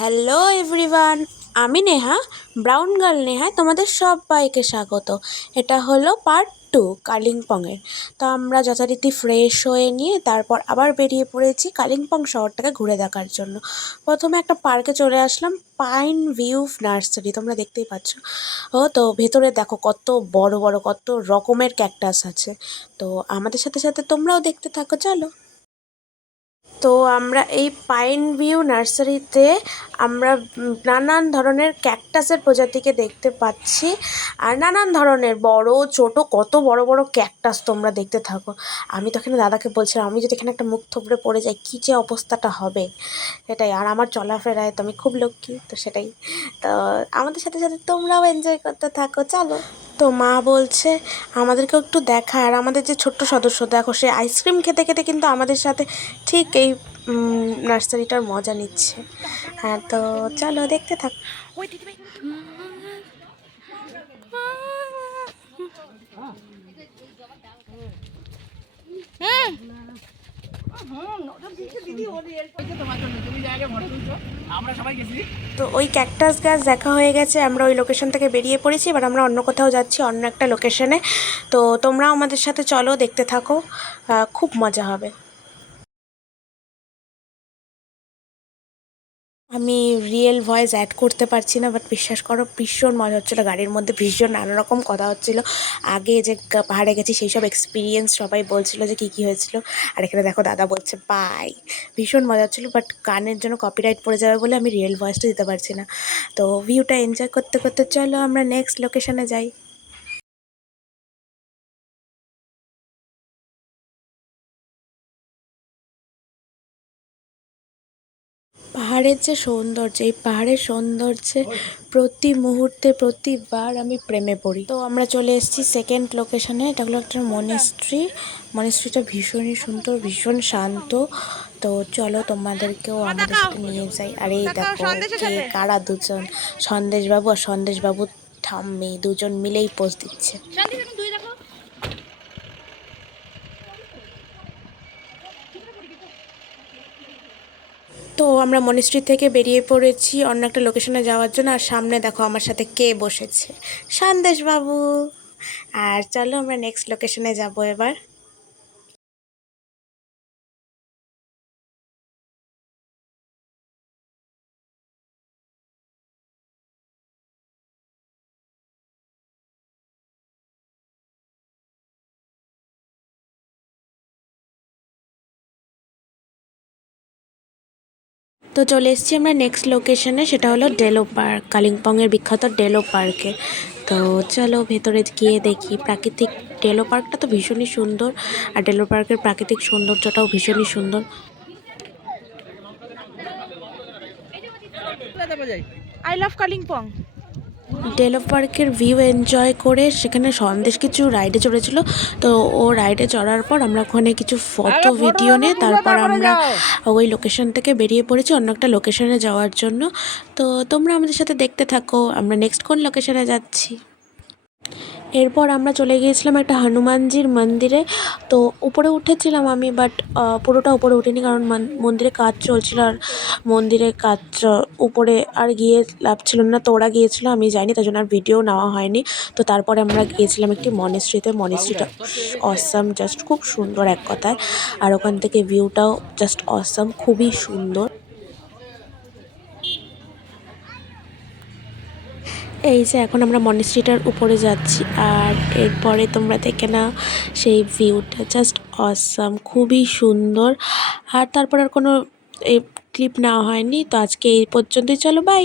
Hello everyone, আমি Neha, brown girl নেহায় তোমাদের সবাইকে স্বাগত। এটা হলো পার্ট 2 কালিম্পংয়ের। তো আমরা যথারীতি ফ্রেশ হয়ে নিয়ে তারপর আবার বেরিয়ে পড়েছি কালিম্পং শহরটাকে ঘুরে দেখার জন্য। প্রথমে একটা পার্কে চলে আসলাম, পাইন ভিউ নার্সারি, তোমরা দেখতেই পাচ্ছ। তো ভেতরে দেখো কত বড় বড় কত রকমের ক্যাকটাস আছে। তো আমাদের সাথে সাথে তোমরাও দেখতে থাকো, চলো। তো আমরা এই পাইন ভিউ নার্সারিতে আমরা নানান ধরনের ক্যাকটাসের প্রজাতিকে দেখতে পাচ্ছি। আর নানান ধরনের বড় ছোট কত বড় বড় ক্যাকটাস তোমরা দেখতে থাকো। আমি তো এখানে দাদাকে বলছিলাম, আমি যদি এখানে একটা মুখ থুবড়ে পড়ে যাই কী যে অবস্থাটা হবে, সেটাই। আর আমার চলাফেরায় তো আমি খুব লক্ষ্মী, তো সেটাই। তো আমাদের সাথে সাথে তোমরাও এনজয় করতে থাকো, চলো। তো মা বলছে আমাদেরকেও একটু দেখা, আর আমাদের যে ছোট্ট সদস্য দেখো, সে আইসক্রিম খেতে খেতে কিন্তু আমাদের সাথে ঠিক এই নার্সারিটার মজা নিচ্ছে। হ্যাঁ, তো চলো দেখতে থাক। তো ওই ক্যাকটাস গাছ দেখা হয়ে গেছে, আমরা ওই লোকেশন থেকে বেরিয়ে পড়েছি। এবার আমরা অন্য কোথাও যাচ্ছি, অন্য একটা লোকেশনে। তো তোমরাও আমাদের সাথে চলো, দেখতে থাকো, খুব মজা হবে। আমি রিয়েল ভয়েস অ্যাড করতে পারছি না, বাট বিশ্বাস করো ভীষণ মজা হচ্ছিলো। গাড়ির মধ্যে ভীষণ নানা রকম কথা হচ্ছিলো। আগে যে পাহাড়ে গেছি সেই সব এক্সপিরিয়েন্স সবাই বলছিল যে কী কী হয়েছিল। আর এখানে দেখো দাদা বলছে বাই। ভীষণ মজা হচ্ছিলো, বাট গানের জন্য কপিরাইট পড়ে যাবে বলে আমি রিয়েল ভয়েসটা দিতে পারছি না। তো ভিউটা এনজয় করতে করতে চলো আমরা নেক্সট লোকেশনে যাই। পাহাড়ের যে সৌন্দর্য, এই পাহাড়ের সৌন্দর্যে প্রতি মুহূর্তে প্রতিবার আমি প্রেমে পড়ি। তো আমরা চলে এসেছি সেকেন্ড লোকেশনে। এটা হলো একটা মনেস্ট্রি। মনেস্ট্রিটা ভীষণই সুন্দর, ভীষণ শান্ত। তো চলো তোমাদেরকেও আমাদের সাথে নিয়ে যাই। আর এই দেখো কে কারা দুজন, সন্দেশবাবু আর সন্দেশবাবু ঠাম্মি দুজন মিলেই পোজ দিচ্ছে। তো আমরা মনিস্ট্রি থেকে বেরিয়ে পড়েছি অন্য একটা লোকেশনে যাওয়ার জন্য। আর সামনে দেখো আমার সাথে কে বসেছে, সন্দেশবাবু। আর চলো আমরা নেক্সট লোকেশনে যাব এবার। তো চলে এসেছি আমরা নেক্সট লোকেশনে, সেটা হলো ডেলো পার্ক, কালিম্পংয়ের বিখ্যাত ডেলো পার্কে। তো চলো ভেতরে গিয়ে দেখি। প্রাকৃতিক ডেলো পার্কটা তো ভীষণই সুন্দর, আর ডেলো পার্কের প্রাকৃতিক সৌন্দর্যটাও ভীষণই সুন্দর। I love Kalimpong. ডেলো পার্কের ভিউ এনজয় করে সেখানে সন্দেশ কিছু রাইডে চড়েছিল। তো ও রাইডে চড়ার পর আমরা ওখানে কিছু ফটো ভিডিও নিয়ে তারপর আমরা ওই লোকেশন থেকে বেরিয়ে পড়েছি অন্য একটা লোকেশনে যাওয়ার জন্য। তো তোমরা আমাদের সাথে দেখতে থাকো আমরা নেক্সট কোন লোকেশনে যাচ্ছি। এরপর আমরা চলে গিয়েছিলাম একটা হনুমানজির মন্দিরে। তো উপরে উঠেছিলাম আমি, বাট পুরোটা উপরে উঠিনি, কারণ মন্দিরে কাজ চলছিল। আর মন্দিরের কাজ উপরে আর গিয়ে লাভ ছিল না। তো ওরা গিয়েছিলো, আমি যাইনি, তাই জন্য আর ভিডিও নেওয়া হয়নি। তো তারপরে আমরা গিয়েছিলাম একটি মনেস্ট্রিতে। মনেস্ট্রিটা অসাম, জাস্ট খুব সুন্দর এক কথায়। আর ওখান থেকে ভিউটাও জাস্ট অসাম, খুবই সুন্দর। এই যে এখন আমরা মনেস্ট্রিটার উপরে যাচ্ছি, আর এরপরে তোমরা দেখে নাও সেই ভিউটা, জাস্ট অসাম, খুবই সুন্দর। আর তারপর আর কোনো এই ক্লিপ নেওয়া হয়নি। তো আজকে এই পর্যন্তই, চলো বাই।